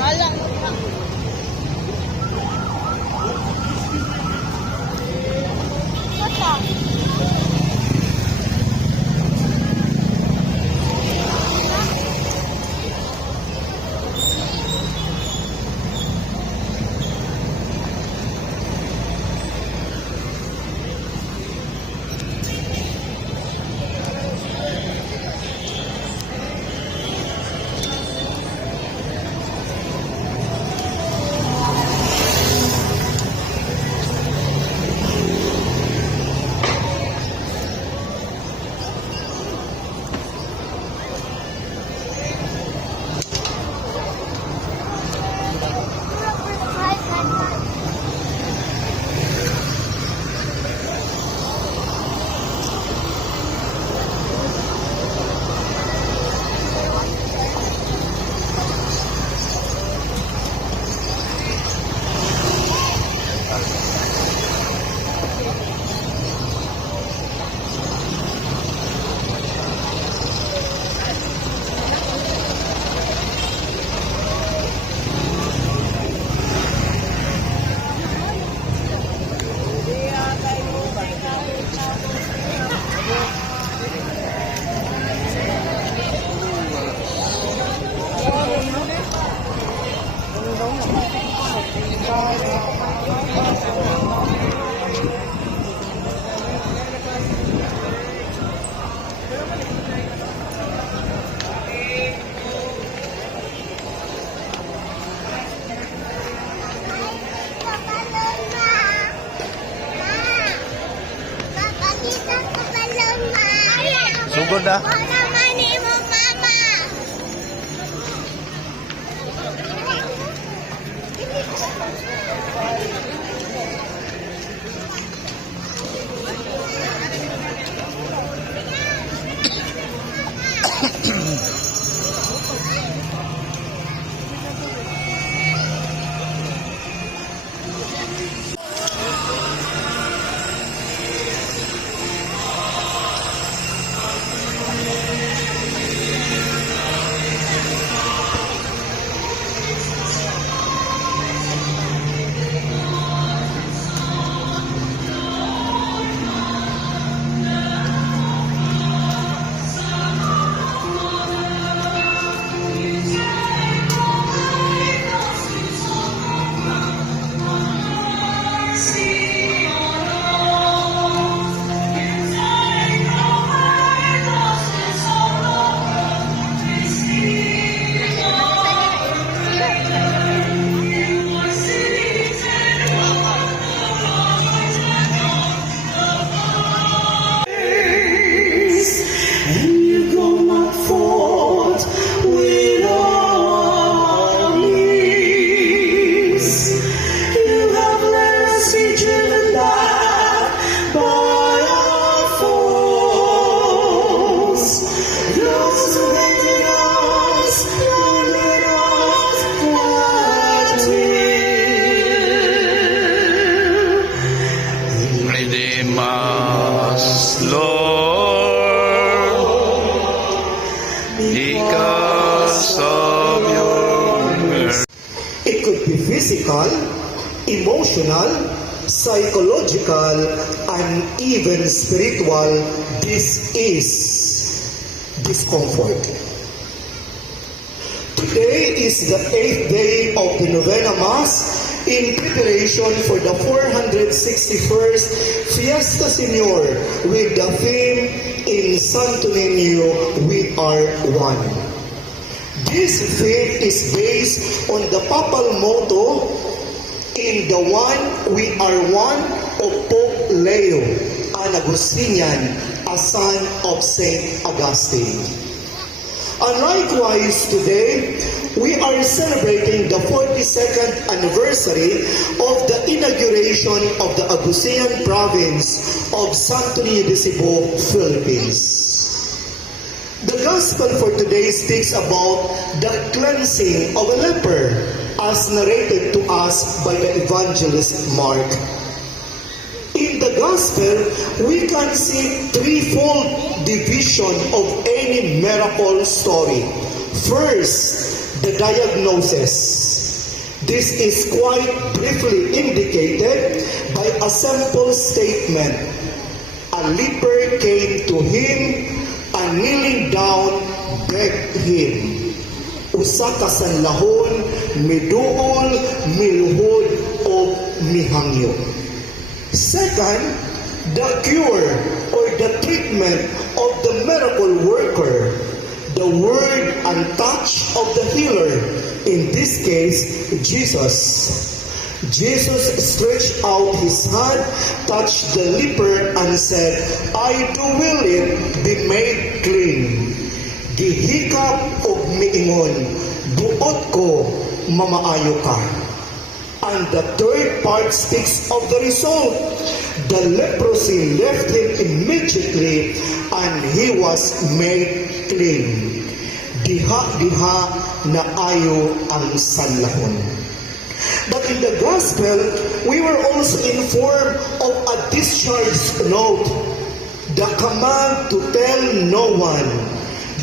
Alam. Sugod na. It could be physical, emotional, psychological, and even spiritual. This is discomfort. Today is the 8th day of the Novena Mass in preparation for the 461st Fiesta Senior with the theme In Santo Niño We Are One. This theme is based on the papal motto, In the One We Are One, of Pope Leo, an Augustinian, a son of Saint Augustine. And likewise today, we are celebrating the 42nd anniversary of the inauguration of the Augustinian province of Santo Niño de Cebu, Philippines. The Gospel for today speaks about the cleansing of a leper, as narrated to us by the evangelist Mark. In the Gospel, we can see threefold division of any miracle story. First, the diagnosis. This is quite briefly indicated by a simple statement. A leper came to him and kneeling down begged him. Usa ka sanlahon, miduol, miluhod, o mihangyo. Second, the cure or the treatment of the miracle worker. The word and touch of the healer, in this case, Jesus. Jesus stretched out his hand, touched the leper, and said, I do will it be made clean. Gihikap og miingon, buot ko, mamaayo ka. And the third part speaks of the result. The leprosy left him immediately, and he was made clean. Diha-diha na ayo ang sanlahon. But in the gospel, we were also informed of a discharge note. The command to tell no one.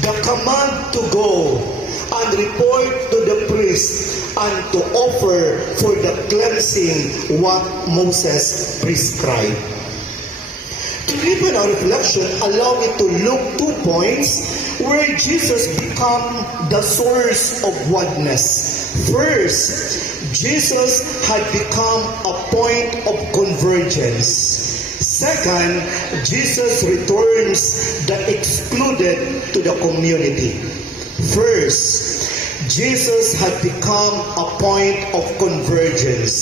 The command to go and report to the priest and to offer for the cleansing what Moses prescribed. To deepen our reflection, allow me to look 2 points where Jesus became the source of oneness. First, Jesus had become a point of convergence. Second, Jesus returns the excluded to the community. First, Jesus had become a point of convergence.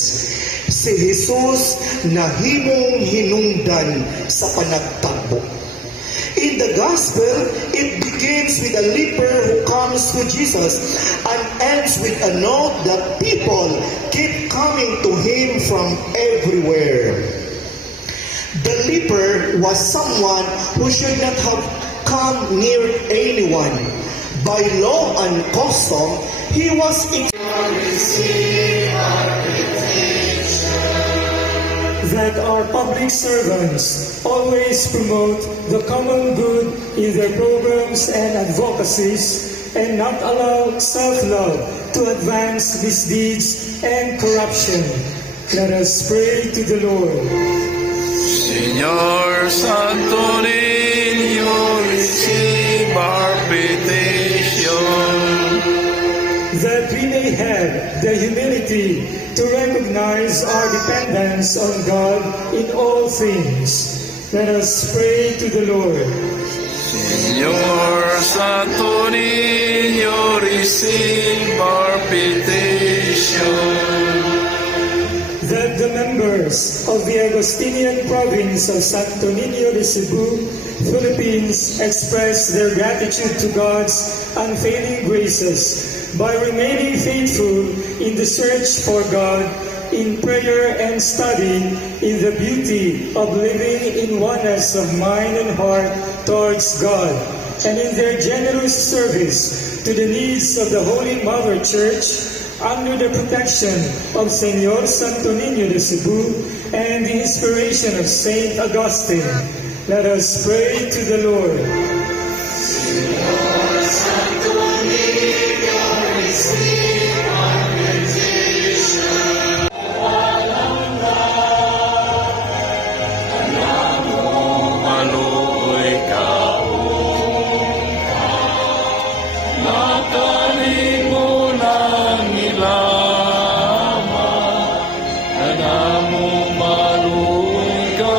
Si Jesus nahimong hinungdan sa panagtagbo. In the gospel, it begins with a leper who comes to Jesus and ends with a note that people keep coming to him from everywhere. The leper was someone who should not have come near anyone. By law and custom, he was that our public servants always promote the common good in their programs and advocacies and not allow self-love to advance misdeeds and corruption. Let us pray to the Lord. Señor Santo Niño, receive our petition. That we may have the humility to recognize our dependence on God in all things. Let us pray to the Lord. Señor Santo Niño, receive our petition. That the members of the Agustinian province of Santo Niño de Cebu, Philippines, express their gratitude to God's unfailing graces by remaining faithful in the search for God, in prayer and study, in the beauty of living in oneness of mind and heart towards God, and in their generous service to the needs of the Holy Mother Church, under the protection of Señor Santo Niño de Cebu and the inspiration of Saint Augustine. Let us pray to the Lord. Señor Santo Niño, receive our petition. Maluoy ka, natanim mo ng ilaman, kanamo maluoy ka,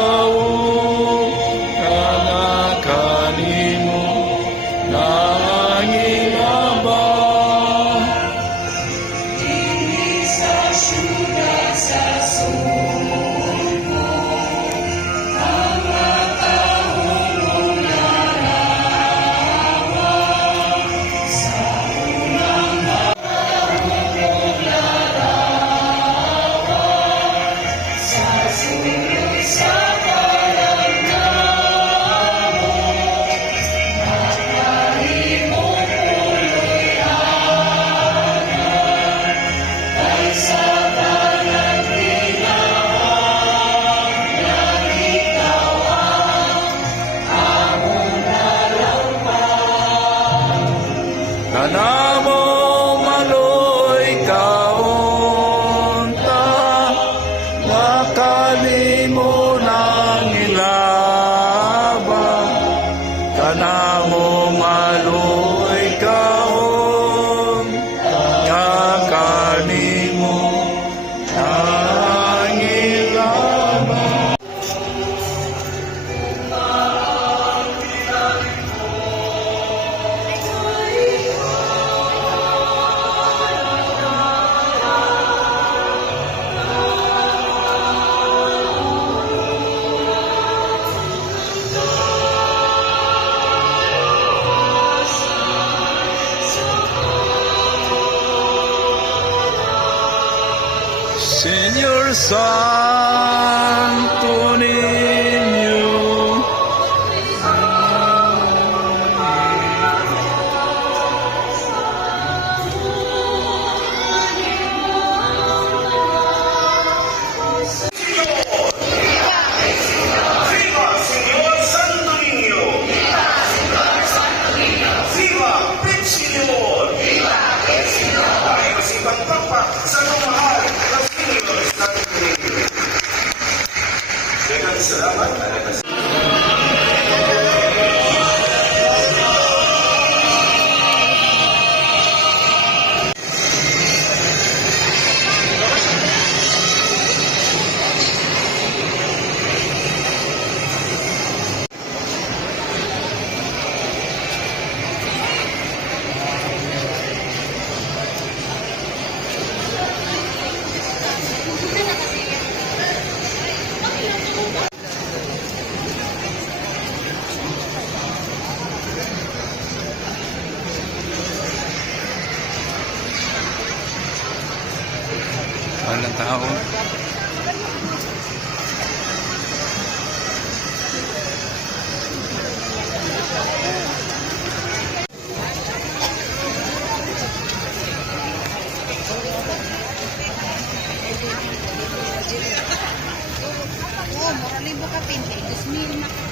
kanakanin kanimo angin lamang. Señor Santo Niño, ¡Viva, Señor Santo Niño! ¡Viva, Pet Señor! Ay, masipag papa sa kamahal na Señor Santo Niño. Daghang salamat, Anak. Walang tao. Oh, murah libo ka pin. 2,000 na.